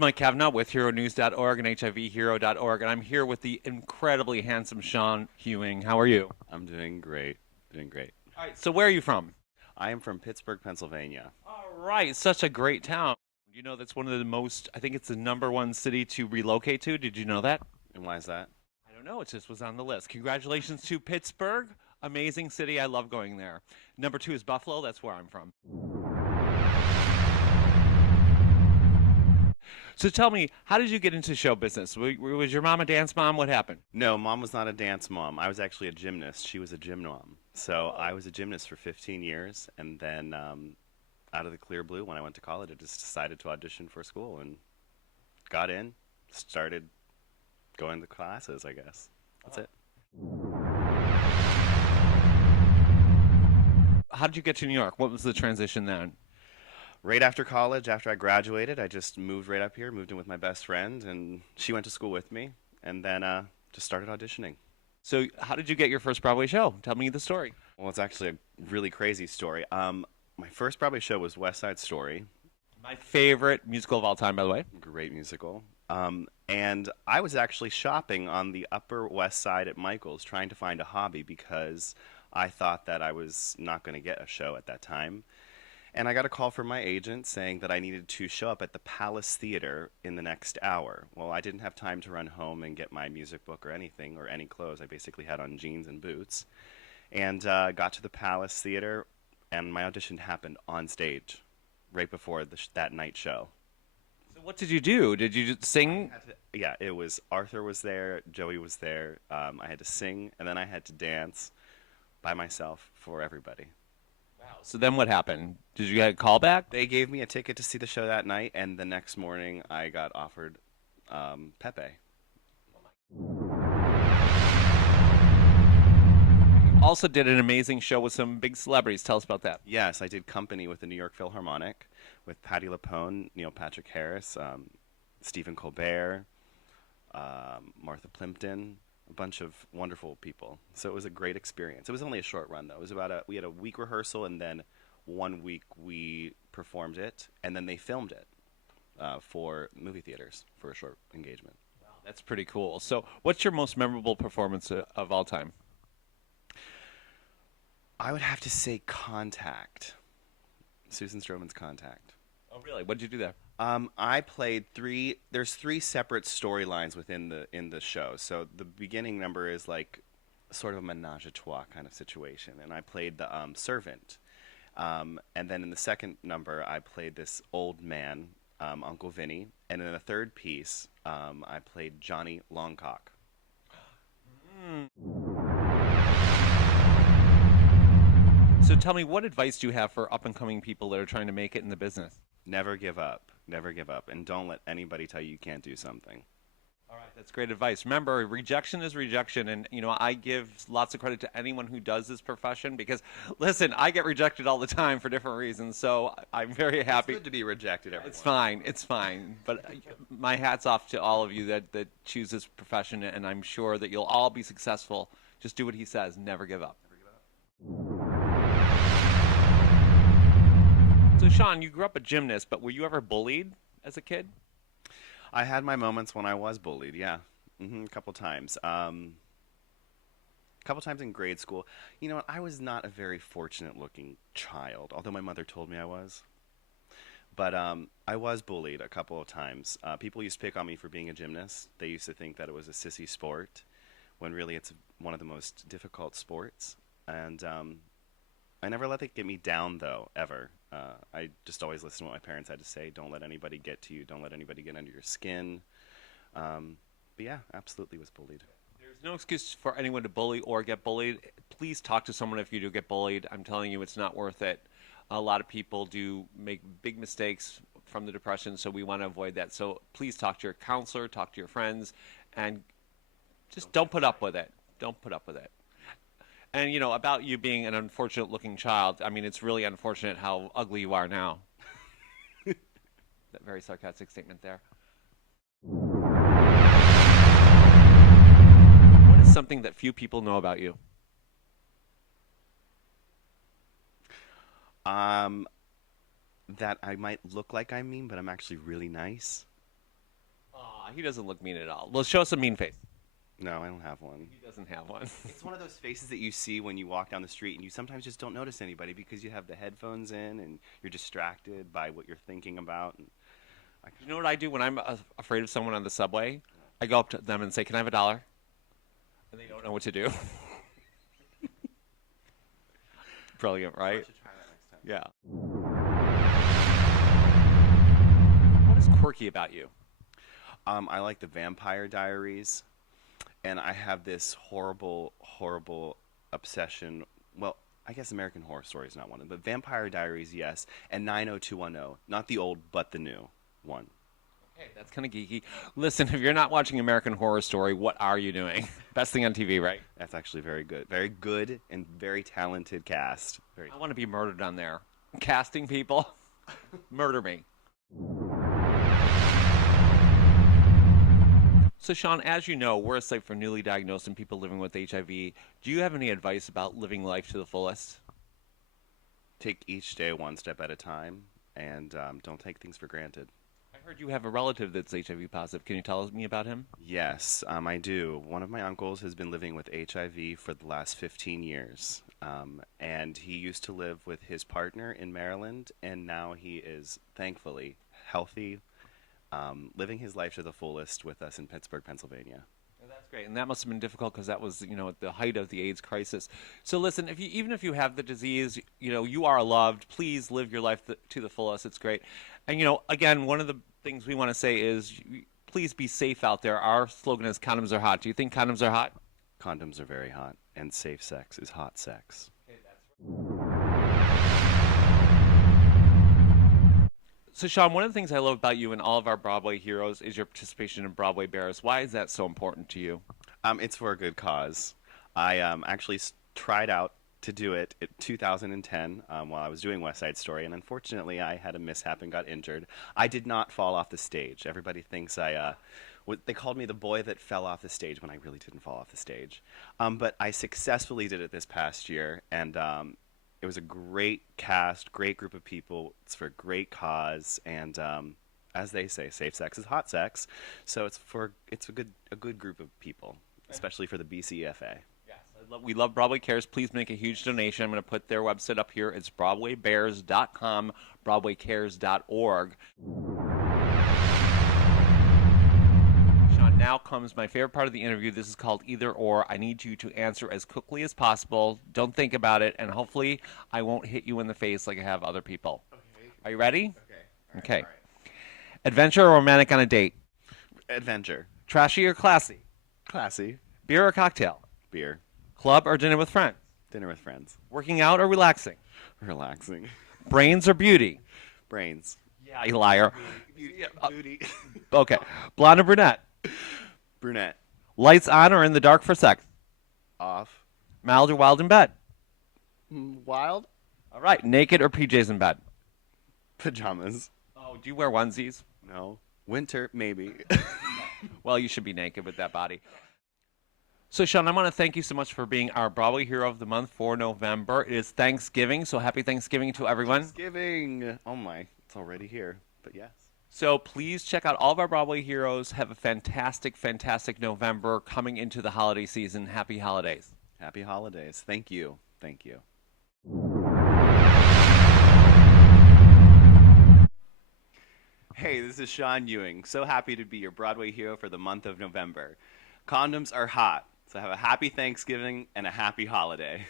Mike Cavnaugh with HERONEWS.org and HIVHero.org, and I'm here with the incredibly handsome Sean Ewing. How are you? I'm doing great. Doing great. All right, so where are you from? I am from Pittsburgh, Pennsylvania. All right, such a great town. You know, that's one of the most, I think it's the #1 city to relocate to. Did you know that? And why is that? I don't know, it just was on the list. Congratulations to Pittsburgh. Amazing city. I love going there. #2 is Buffalo. That's where I'm from. So tell me, how did you get into show business? Was your mom a dance mom? What happened? No, mom was not a dance mom. I was actually a gymnast. She was a gym mom. So I was a gymnast for 15 years, and then out of the clear blue, when I went to college, I just decided to audition for school and got in, started going to classes, I guess. That's it. How did you get to New York? What was the transition then? Right after college, after I graduated, I just moved right up here, moved in with my best friend, and she went to school with me, and then just started auditioning. So how did you get your first Broadway show? Tell me the story. Well, it's actually a really crazy story. My first Broadway show was West Side Story. My favorite musical of all time, by the way. Great musical. And I was actually shopping on the Upper West Side at Michael's trying to find a hobby because I thought that I was not going to get a show at that time. And I got a call from my agent saying that I needed to show up at the Palace Theater in the next hour. Well, I didn't have time to run home and get my music book or anything or any clothes. I basically had on jeans and boots. And got to the Palace Theater, and my audition happened on stage right before that night show. So what did you do? Did you just sing? Yeah, it was Arthur was there, Joey was there. I had to sing, and then I had to dance by myself for everybody. Wow. So then what happened? Did you get a call back? They gave me a ticket to see the show that night, and the next morning I got offered Pepe. Also did an amazing show with some big celebrities. Tell us about that. Yes, I did Company with the New York Philharmonic with Patti LuPone, Neil Patrick Harris, Stephen Colbert, Martha Plimpton, a bunch of wonderful people. So it was a great experience. It was only a short run, though. It was we had a week rehearsal, and then 1 week we performed it, and then they filmed it for movie theaters for a short engagement. Wow, that's pretty cool. So what's your most memorable performance of all time? I would have to say Contact. Susan Stroman's Contact. Oh, really? What did you do there? I played there's three separate storylines within the show. So the beginning number is like sort of a menage a trois kind of situation, and I played the servant. And then in the second number, I played this old man, Uncle Vinny, and in the third piece, I played Johnny Longcock. So tell me, what advice do you have for up-and-coming people that are trying to make it in the business? Never give up. Never give up. And don't let anybody tell you you can't do something. All right, that's great advice. Remember, rejection is rejection, and I give lots of credit to anyone who does this profession because, listen, I get rejected all the time for different reasons, so I'm very happy. It's good to be rejected, everyone. It's fine. But my hat's off to all of you that choose this profession, and I'm sure that you'll all be successful. Just do what he says. Never give up. Never give up. So, Sean, you grew up a gymnast, but were you ever bullied as a kid? I had my moments when I was bullied, yeah. A couple times. A couple times in grade school. You know what? I was not a very fortunate-looking child, although my mother told me I was. But I was bullied a couple of times. People used to pick on me for being a gymnast. They used to think that it was a sissy sport, when really it's one of the most difficult sports. And I never let it get me down, though, ever. I just always listened to what my parents had to say. Don't let anybody get to you. Don't let anybody get under your skin. But yeah, absolutely was bullied. There's no excuse for anyone to bully or get bullied. Please talk to someone if you do get bullied. I'm telling you, it's not worth it. A lot of people do make big mistakes from the depression, so we want to avoid that. So please talk to your counselor, talk to your friends, and just don't put up with it. Don't put up with it. And, about you being an unfortunate-looking child, I mean, it's really unfortunate how ugly you are now. That very sarcastic statement there. What is something that few people know about you? That I might look like I'm mean, but I'm actually really nice. he doesn't look mean at all. Well, show us a mean face. No, I don't have one. He doesn't have one. It's one of those faces that you see when you walk down the street and you sometimes just don't notice anybody because you have the headphones in and you're distracted by what you're thinking about. And You know what I do when I'm afraid of someone on the subway? I go up to them and say, "Can I have $1?" And they don't know what to do. Brilliant, right? should try that next time. Yeah. What is quirky about you? I like the Vampire Diaries, and I have this horrible, horrible obsession. Well, I guess American Horror Story is not one of them, but Vampire Diaries, yes, and 90210, not the old, but the new one. Okay, that's kind of geeky. Listen, if you're not watching American Horror Story, what are you doing? Best thing on TV, right? That's actually very good, and very talented cast. Very. I want to be murdered on there. Casting people, murder me. So, Sean, as you know, we're a site for newly diagnosed and people living with HIV. Do you have any advice about living life to the fullest? Take each day one step at a time, and don't take things for granted. I heard you have a relative that's HIV positive. Can you tell me about him? Yes, I do. One of my uncles has been living with HIV for the last 15 years, and he used to live with his partner in Maryland, and now he is thankfully healthy, living his life to the fullest with us in Pittsburgh, Pennsylvania. That's great, and that must have been difficult because that was, at the height of the AIDS crisis. So listen, even if you have the disease, you are loved. Please live your life to the fullest. It's great. And again, one of the things we want to say is, please be safe out there. Our slogan is "Condoms are hot." Do you think condoms are hot? Condoms are very hot, and safe sex is hot sex. Okay, So, Sean, one of the things I love about you and all of our Broadway heroes is your participation in Broadway Bears. Why is that so important to you? It's for a good cause. I actually tried out to do it in 2010 while I was doing West Side Story, and unfortunately I had a mishap and got injured. I did not fall off the stage. Everybody thinks they called me the boy that fell off the stage when I really didn't fall off the stage. But I successfully did it this past year, and it was a great cast, great group of people. It's for a great cause, and as they say, safe sex is hot sex. So it's a good group of people, especially for the BCFA. Yes, we love Broadway Cares. Please make a huge donation. I'm going to put their website up here. It's BroadwayBears.com, BroadwayCares.org. Sean, now comes my favorite part of the interview. This is called Either Or. I need you to answer as quickly as possible. Don't think about it, and hopefully I won't hit you in the face like I have other people. Okay. Are you ready? Okay. All right. Adventure or romantic on a date? Adventure. Trashy or classy? Classy. Beer or cocktail? Beer. Club or dinner with friends? Dinner with friends. Working out or relaxing? Relaxing. Brains or beauty? Brains. Yeah, you liar. Beauty. Okay. Blonde or brunette? Brunette. Lights on or in the dark for sex? Off. Mild or wild in bed? Wild. All right. Naked or PJs in bed? Pajamas. Oh, do you wear onesies? No. Winter, maybe. Well, you should be naked with that body. So, Sean, I want to thank you so much for being our Broadway Hero of the Month for November. It is Thanksgiving, so happy Thanksgiving to everyone. Thanksgiving. Oh, my. It's already here, but yes. So please check out all of our Broadway heroes. Have a fantastic, fantastic November coming into the holiday season. Happy holidays. Happy holidays. Thank you. Thank you. Hey, this is Sean Ewing. So happy to be your Broadway hero for the month of November. Condoms are hot, so have a happy Thanksgiving and a happy holiday.